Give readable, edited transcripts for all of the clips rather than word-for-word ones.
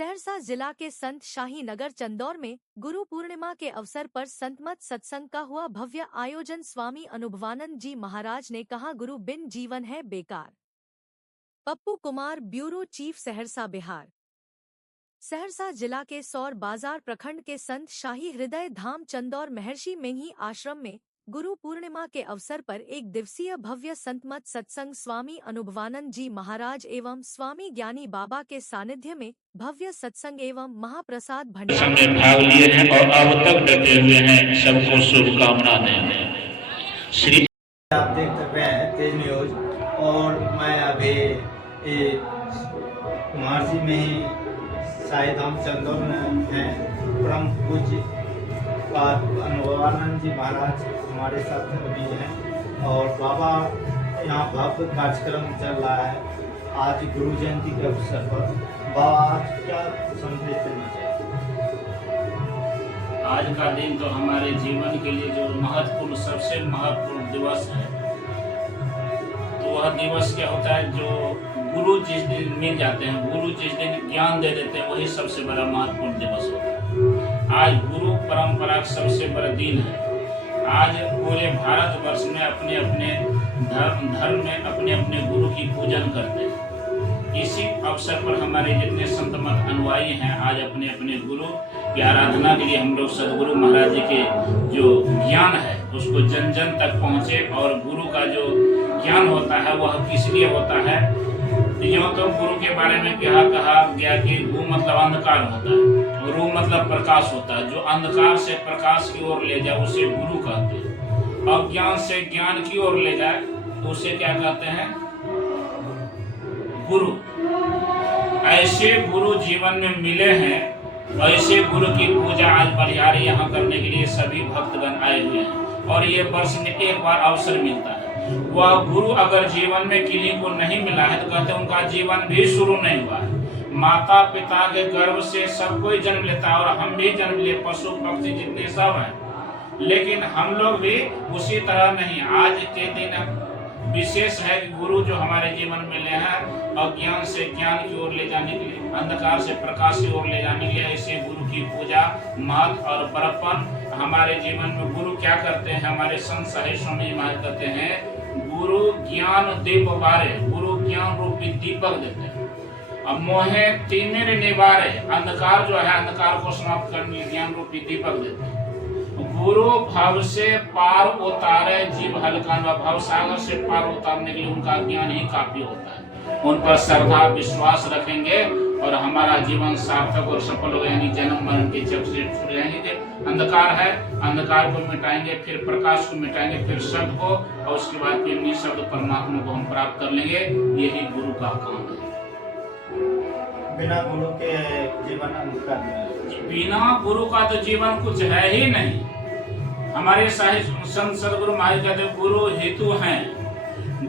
सहरसा जिला के संत शाही नगर चंदौर में गुरु पूर्णिमा के अवसर पर संतमत सत्संग का हुआ भव्य आयोजन। स्वामी अनुभवानंद जी महाराज ने कहा, गुरु बिन जीवन है बेकार। Pappu Kumar, bureau chief, Saharsa, Bihar. सहरसा जिला के सौर बाजार प्रखंड के संत शाही हृदय धाम चंदौर महर्षि मेंघी आश्रम में गुरु पूर्णिमा के अवसर पर एक दिवसीय भव्य संतमत सत्संग स्वामी अनुभवानंद जी महाराज एवं स्वामी ज्ञानी बाबा के सानिध्य में भव्य सत्संग एवं महाप्रसाद भंडारा में भाग लिए हैं और अब तक डटे हुए हैं। सबको शुभकामना दें। श्री आप देख सकते हैं तेज न्यूज, और मैं अभी महर्षि में ही शाही धाम चंदौर में है। परम पूज्य अनुभवानंद जी महाराज हमारे साथ अभी हैं और बाबा यहाँ भव्य कार्यक्रम चल रहा है। आज गुरु जयंती के अवसर पर बाबा आज क्या संदेश देना चाहिए? आज का दिन तो हमारे जीवन के लिए जो महत्वपूर्ण, सबसे महत्वपूर्ण दिवस है, तो वह दिवस क्या होता है, जो गुरु जिस दिन मिल जाते हैं, गुरु जिस दिन ज्ञान दे देते हैं, वही सबसे बड़ा महत्वपूर्ण दिवस होता है। आज गुरु परंपरा का सबसे बड़ा दिन है। आज पूरे भारतवर्ष में अपने अपने धर्म में अपने अपने गुरु की पूजन करते हैं। इसी अवसर पर हमारे जितने संतमत अनुयायी हैं, आज अपने अपने गुरु की आराधना के लिए हम लोग सदगुरु महाराज जी के जो ज्ञान है उसको जन जन तक पहुँचे। और गुरु का जो ज्ञान होता है वह किस लिए होता है, यूँ तो गुरु के बारे में क्या कहा गया कि गु मतलब अंधकार होता है, रू मतलब प्रकाश होता है। जो अंधकार से प्रकाश की ओर ले जाए उसे गुरु कहते हैं। अज्ञान से ज्ञान की ओर ले जाए तो उसे क्या कहते हैं, गुरु। ऐसे गुरु जीवन में मिले हैं, ऐसे गुरु की पूजा आज बलिहारी यहाँ करने के लिए सभी भक्तगण आए हुए हैं। और ये वर्ष में एक बार अवसर मिलता है। वह गुरु अगर जीवन में किन्हीं को नहीं मिला है तो कहते हैं उनका जीवन भी शुरू नहीं हुआ है। माता पिता के गर्भ से सब कोई जन्म लेता है और हम भी जन्म लिए, पशु पक्षी जितने सब हैं, लेकिन हम लोग भी उसी तरह नहीं। आज के दिन विशेष है कि गुरु जो हमारे जीवन में ले हैं, अज्ञान से ज्ञान की ओर ले जाने के लिए, अंधकार से प्रकाश की ओर ले जाने के लिए ऐसे गुरु की पूजा, महत्व और बड़प्पन हमारे जीवन में। गुरु क्या करते हैं, हमारे संत शाही स्वामी महाराज कहते हैं, गुरु ज्ञान दीप बारे, गुरु ज्ञान रूपी दीपक देते हैं। अब मोहे तिमिर निवारे, अंधकार जो है अंधकार को समाप्त करने ज्ञान रूपी दीपक देते हैं। गुरु भव से पार उतारे जीव हल्का, भव सागर से पार उतारने के लिए उनका ज्ञान ही काफी होता है। उन पर श्रद्धा विश्वास रखेंगे और हमारा जीवन सार्थक और सफल होगा। यानी जन्म मरण के चक्र से छूट जाएंगे। अंधकार है, अंधकार को मिटाएंगे, फिर प्रकाश को मिटाएंगे, फिर शब्द को, और उसके बाद फिर निःशब्द परमात्मा को हम प्राप्त कर लेंगे। यही गुरु का काम है। बिना गुरु के जीवन अंधकार, बिना गुरु का तो जीवन कुछ है ही नहीं। हमारे शाही संत सदगुरु महाराज कहते गुरु हेतु हैं,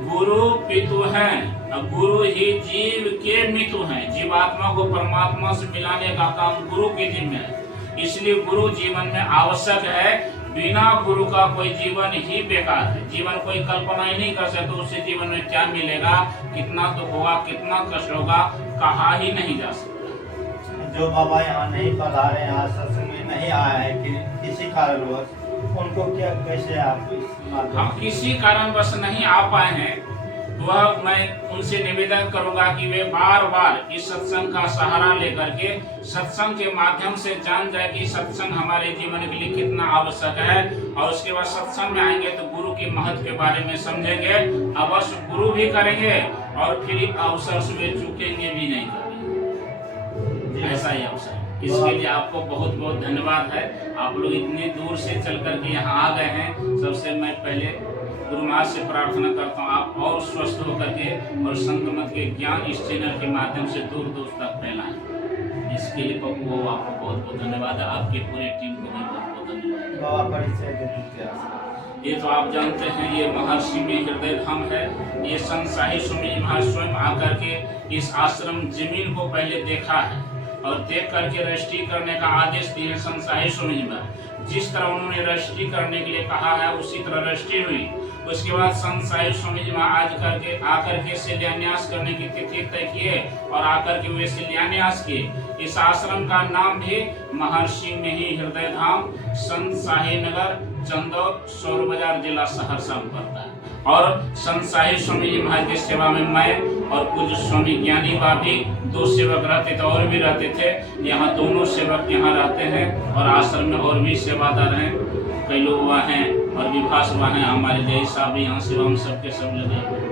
गुरु पितु हैं, गुरु ही जीव के मितु हैं। जीवात्मा को परमात्मा से मिलाने का काम गुरु के जिम्मे है। इसलिए गुरु जीवन में आवश्यक है। बिना गुरु का कोई जीवन ही बेकार है। जीवन कोई कल्पना ही नहीं कर सकते उससे जीवन में क्या मिलेगा, कितना दुख होगा, कितना कष्ट होगा, कहा ही नहीं जा सकता। जो बाबा यहाँ नहीं पधारे, यहाँ सत्संग में नहीं आया है कि किसी कारणवश, उनको क्या कैसे आप हम किसी कारणवश नहीं आ पाए हैं, वह मैं उनसे निवेदन करूंगा कि वे बार बार इस सत्संग का सहारा लेकर के सत्संग के माध्यम से जान जाए कि सत्संग हमारे जीवन के लिए कितना आवश्यक है। और उसके बाद सत्संग में आएंगे तो गुरु के महत्व के बारे में समझेंगे, अवश्य गुरु भी करेंगे और फिर अवसर से वे चूकेंगे भी नहीं करेंगे। ऐसा ही अवसर, इसके लिए आपको बहुत बहुत धन्यवाद है। आप लोग इतनी दूर से चल करके यहाँ आ गए हैं। सबसे मैं पहले गुरु महाराज से प्रार्थना करता हूँ आप और स्वस्थ होकर के और संतमत के ज्ञान इस चैनल के माध्यम से दूर दूर तक फैलाएं। इसके लिए पप्पू आपको बहुत बहुत धन्यवाद है, आपके पूरे टीम को भी बहुत बहुत धन्यवाद। ये तो आप जानते हैं, ये महर्षि में हृदय धाम है। ये संत शाही स्वामी महाराज स्वयं आकर के इस आश्रम जमीन को पहले देखा है और देख करके रजिस्ट्री करने का आदेश दिए संत शाही स्वामी महाराज। जिस तरह उन्होंने रजिस्ट्री करने के लिए कहा है उसी तरह रजिस्ट्री हुई। उसके बाद संत शाही स्वामी जी आकर के शिलान्यास करने की तिथि तय किए और आकर के वे शिलान्यास किए। इस आश्रम का नाम भी महर्षि में ही हृदय धाम संत शाही नगर चंदौर सौर बाजार जिला सहरसा में पड़ता है। और संत शाही स्वामी जी महाराज की सेवा में मैं और पूज्य स्वामी ज्ञानी बाबी 2 सेवक रहते थे और भी रहते थे। यहाँ दोनों सेवक यहाँ रहते हैं और आश्रम में और भी सेवादार हैं, कई लोग वहाँ हैं और विभास वहाँ हैं। हमारे जय साहब यहाँ सेवा में सबके सब लगे।